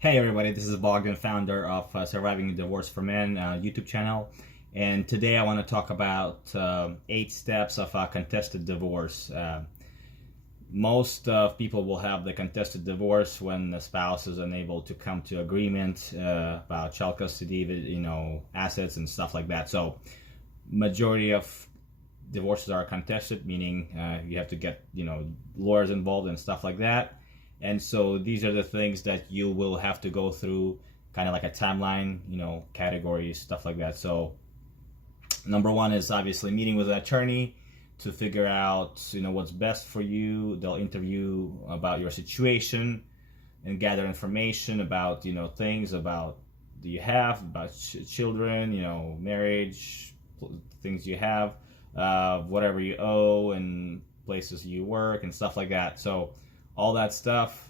Hey everybody, this is Bogdan, founder of Surviving Divorce for Men YouTube channel, and today I want to talk about 8 steps of a contested divorce. Most people will have the contested divorce when the spouse is unable to come to agreement about child custody, assets and stuff like that. So, majority of divorces are contested, meaning you have to get lawyers involved and stuff like that. And so these are the things that you will have to go through, kind of like a timeline, categories, stuff like that. So number one is obviously meeting with an attorney to figure out what's best for you. They'll interview about your situation and gather information about things about do you have, about children, marriage, things you have, whatever you owe, and places you work and stuff like that. So all that stuff,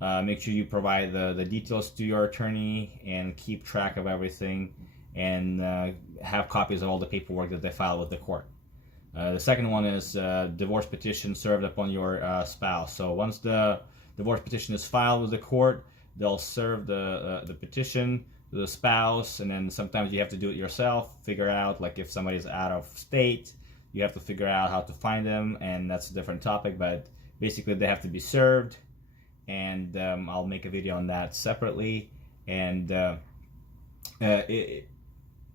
make sure you provide the details to your attorney and keep track of everything, and have copies of all the paperwork that they file with the court. The second one is divorce petition served upon your spouse. So once the divorce petition is filed with the court, they'll serve the petition to the spouse, and then sometimes you have to do it yourself, figure out, like if somebody's out of state, you have to figure out how to find them, and that's a different topic, but basically they have to be served, and I'll make a video on that separately. And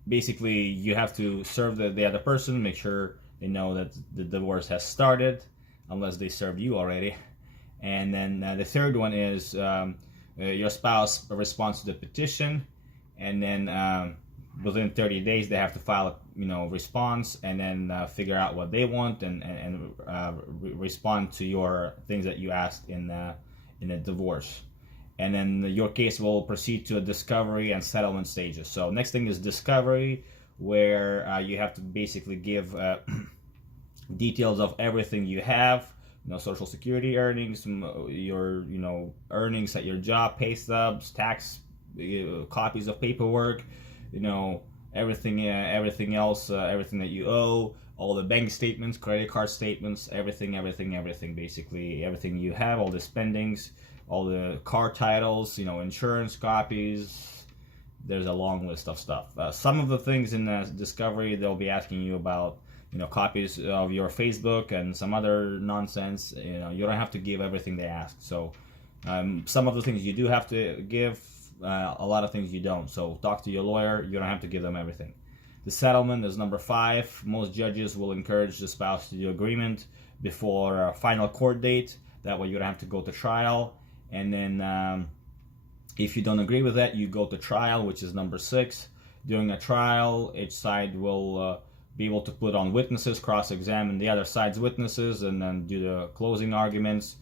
basically you have to serve the other person, make sure they know that the divorce has started, unless they served you already. And then the third one is your spouse responds to the petition, and then within 30 days they have to file a response, and then figure out what they want, and respond to your things that you asked in a divorce. And then your case will proceed to a discovery and settlement stages. So next thing is discovery, where you have to basically give details of everything you have, social security earnings, your earnings at your job, pay stubs, tax copies of paperwork, everything else, everything that you owe, all the bank statements, credit card statements, everything, basically everything you have, all the spendings, all the car titles, insurance copies. There's a long list of stuff. Some of the things in the discovery, they'll be asking you about copies of your Facebook and some other nonsense. You don't have to give everything they ask. So some of the things you do have to give, a lot of things you don't. So talk to your lawyer. You don't have to give them everything. The settlement is number 5. Most judges will encourage the spouse to do agreement before a final court date. That way you don't have to go to trial. And then if you don't agree with that, you go to trial, which is number 6. During a trial, each side will be able to put on witnesses, cross-examine the other side's witnesses, and then do the closing arguments.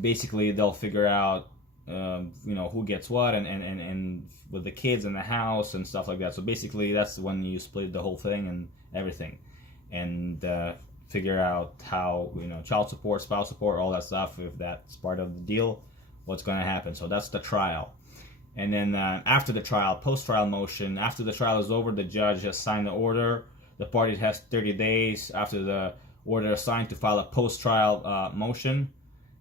Basically, they'll figure out who gets what, and with the kids in the house and stuff like that. So basically that's when you split the whole thing and everything, and figure out how child support, spouse support, all that stuff, if that's part of the deal, what's going to happen. So that's the trial. And then after the trial, post-trial motion, after the trial is over, the judge has signed the order. The party has 30 days after the order is signed to file a post-trial motion.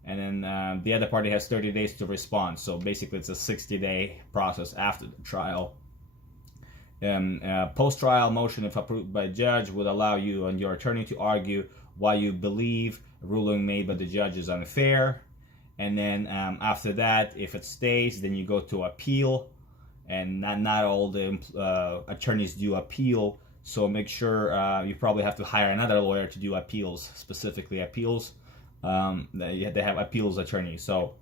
And then the other party has 30 days to respond. So basically it's a 60-day process after the trial. Post-trial motion, if approved by judge, would allow you and your attorney to argue why you believe a ruling made by the judge is unfair. And then after that, if it stays, then you go to appeal. And not all the attorneys do appeal. So make sure you probably have to hire another lawyer to do appeals, specifically appeals. They have appeals attorneys. So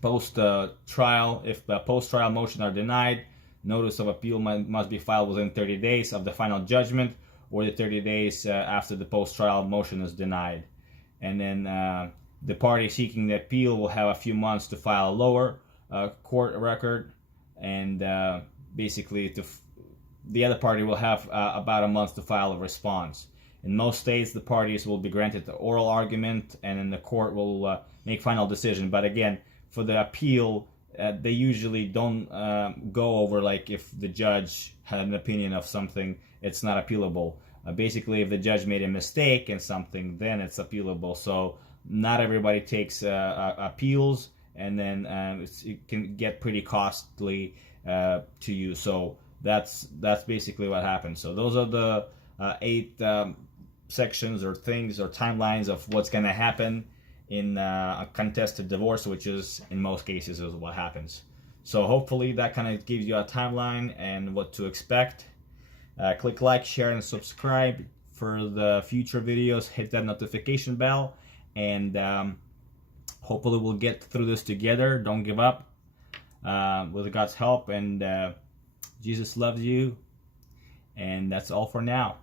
post-trial, if the post-trial motion are denied, notice of appeal must be filed within 30 days of the final judgment, or the 30 days after the post-trial motion is denied. And then the party seeking the appeal will have a few months to file a lower court record, and basically the other party will have about a month to file a response. In most states, the parties will be granted the oral argument, and then the court will make final decision. But again, for the appeal, they usually don't go over, like, if the judge had an opinion of something, it's not appealable. Basically, if the judge made a mistake in something, then it's appealable. So not everybody takes appeals, and then it can get pretty costly to you. So that's basically what happens. So those are the 8 sections or things or timelines of what's going to happen in a contested divorce, which is in most cases is what happens. So hopefully that kind of gives you a timeline and what to expect. Click like, share, and subscribe for the future videos. Hit that notification bell, and hopefully we'll get through this together. Don't give up with God's help, and Jesus loves you, and that's all for now.